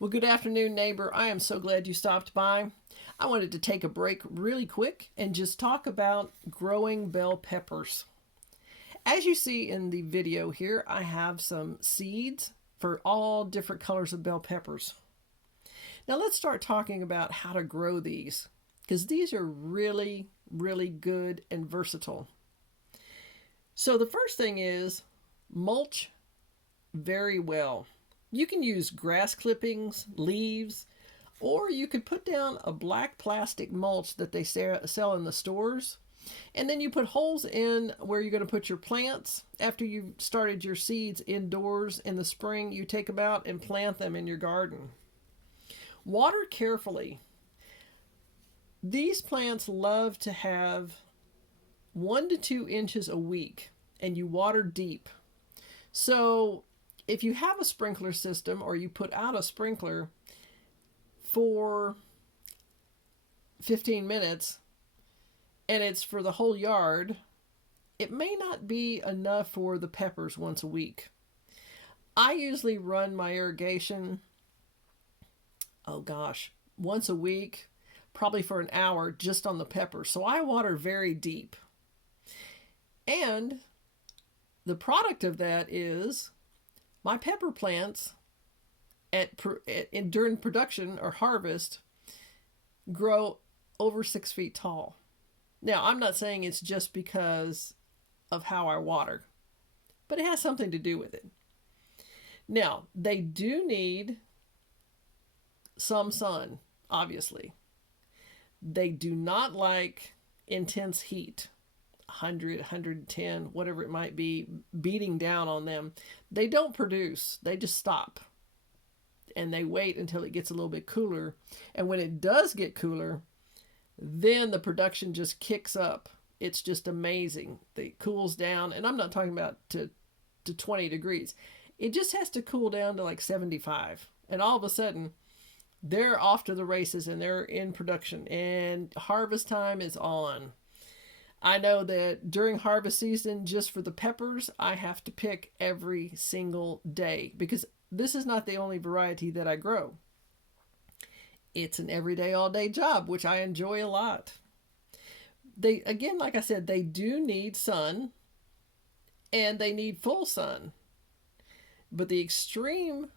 Well, good afternoon, neighbor. I am so glad you stopped by. I wanted to take a break really quick and just talk about growing bell peppers. As you see in the video here, I have some seeds for all different colors of bell peppers. Now let's start talking about how to grow these, because these are really, really good and versatile. So the first thing is mulch very well. You can use grass clippings, leaves, or you could put down a black plastic mulch that they sell in the stores. And then you put holes in where you're going to put your plants. After you've started your seeds indoors in the spring, you take them out and plant them in your garden. Water carefully. These plants love to have 1 to 2 inches a week, and you water deep. So if you have a sprinkler system or you put out a sprinkler for 15 minutes and it's for the whole yard, it may not be enough for the peppers once a week. I usually run my irrigation, once a week, probably for an hour just on the peppers. So I water very deep. And the product of that is my pepper plants during production or harvest grow over 6 feet tall. Now, I'm not saying it's just because of how I water, but it has something to do with it. Now, they do need some sun, obviously. They do not like intense heat. 100, 110, whatever it might be, beating down on them. They don't produce. They just stop. And they wait until it gets a little bit cooler. And when it does get cooler, then the production just kicks up. It's just amazing. It cools down. And I'm not talking about to 20 degrees. It just has to cool down to like 75. And all of a sudden, they're off to the races and they're in production. And harvest time is on. I know that during harvest season, just for the peppers, I have to pick every single day because this is not the only variety that I grow. It's an everyday, all day job, which I enjoy a lot. Again, like I said, they do need sun and they need full sun, but the extreme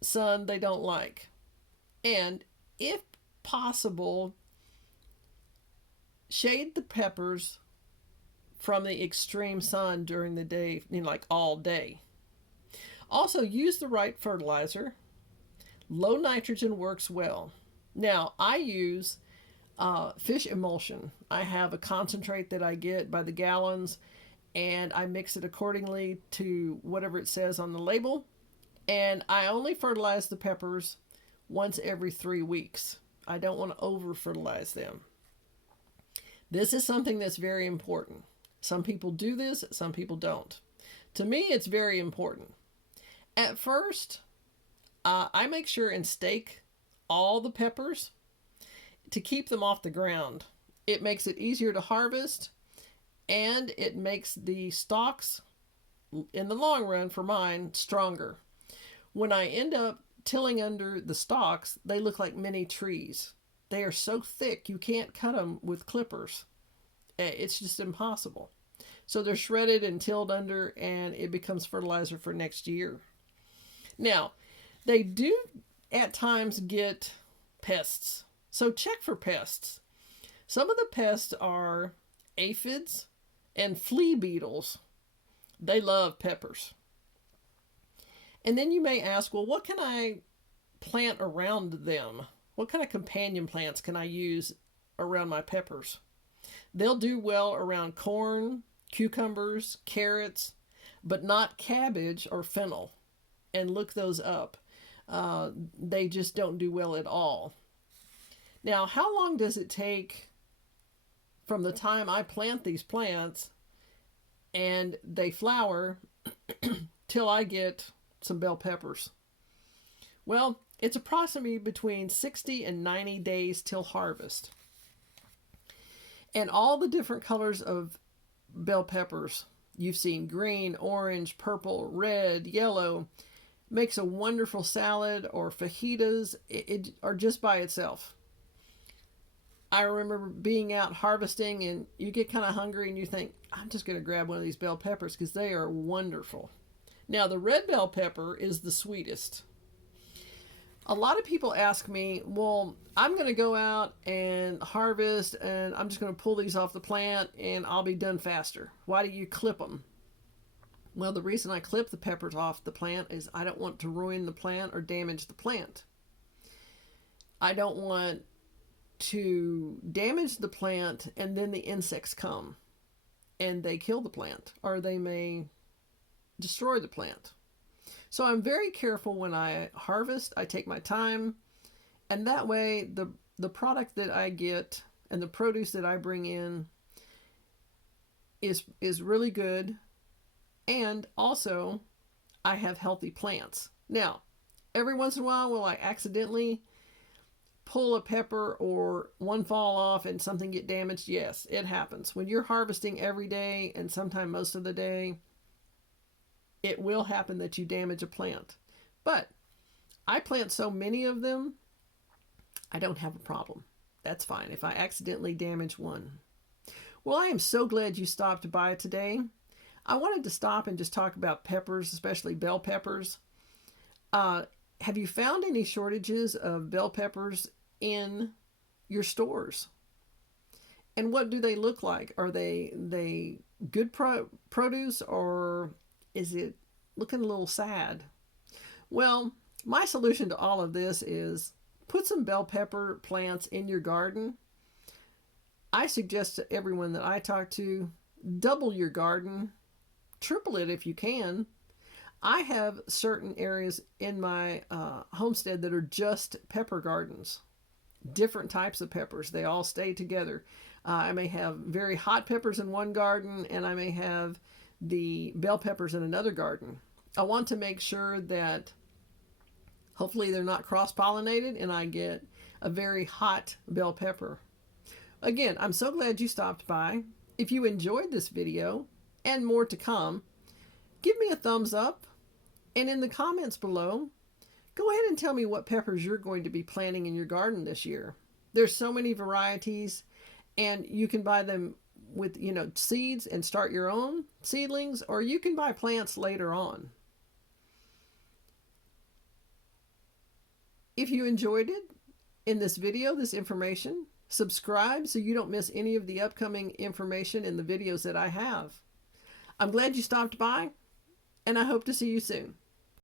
sun they don't like. And if possible, shade the peppers from the extreme sun during the day, like all day. Also, use the right fertilizer. Low nitrogen works well. Now, I use fish emulsion. I have a concentrate that I get by the gallons, and I mix it accordingly to whatever it says on the label. And I only fertilize the peppers once every 3 weeks. I don't want to over fertilize them. This is something that's very important. Some people do this, some people don't. To me, it's very important. At first, I make sure and stake all the peppers to keep them off the ground. It makes it easier to harvest, and it makes the stalks, in the long run for mine, stronger. When I end up tilling under the stalks, they look like mini trees. They are so thick you can't cut them with clippers. It's just impossible. So they're shredded and tilled under, and it becomes fertilizer for next year. Now, they do at times get pests. So check for pests. Some of the pests are aphids and flea beetles. They love peppers. And then you may ask, well, what can I plant around them? What kind of companion plants can I use around my peppers? They'll do well around corn, cucumbers, carrots, but not cabbage or fennel. And look those up. They just don't do well at all. Now, how long does it take from the time I plant these plants and they flower till I get some bell peppers? Well, it's approximately between 60 and 90 days till harvest. And all the different colors of bell peppers, you've seen green, orange, purple, red, yellow, Makes a wonderful salad or fajitas, or just by itself. I remember being out harvesting and you get kind of hungry and you think, I'm just going to grab one of these bell peppers because they are wonderful. Now, the red bell pepper is the sweetest. A lot of people ask me, well, I'm going to go out and harvest and I'm just going to pull these off the plant and I'll be done faster. Why do you clip them? Well, the reason I clip the peppers off the plant is I don't want to ruin the plant or damage the plant. I don't want to damage the plant and then the insects come and they kill the plant, or they may destroy the plant. So I'm very careful when I harvest. I take my time, and that way the product that I get and the produce that I bring in is really good, and also I have healthy plants. Now, every once in a while will I accidentally pull a pepper or one fall off and something get damaged? Yes, it happens. When you're harvesting every day and sometime most of the day, it will happen that you damage a plant. But I plant so many of them, I don't have a problem. That's fine if I accidentally damage one. Well, I am so glad you stopped by today. I wanted to stop and just talk about peppers, especially bell peppers. Have you found any shortages of bell peppers in your stores? And what do they look like? Are they good produce, or is it looking a little sad? Well, my solution to all of this is put some bell pepper plants in your garden. I suggest to everyone that I talk to, double your garden, triple it if you can. I have certain areas in my homestead that are just pepper gardens, different types of peppers. They all stay together. I may have very hot peppers in one garden, and I may have the bell peppers in another garden. I want to make sure that hopefully they're not cross-pollinated and I get a very hot bell pepper. Again, I'm so glad you stopped by. If you enjoyed this video and more to come, give me a thumbs up, and in the comments below, go ahead and tell me what peppers you're going to be planting in your garden this year. There's so many varieties, and you can buy them with, seeds and start your own seedlings, or you can buy plants later on. If you enjoyed it in this video, this information, subscribe so you don't miss any of the upcoming information in the videos that I have. I'm glad you stopped by, and I hope to see you soon.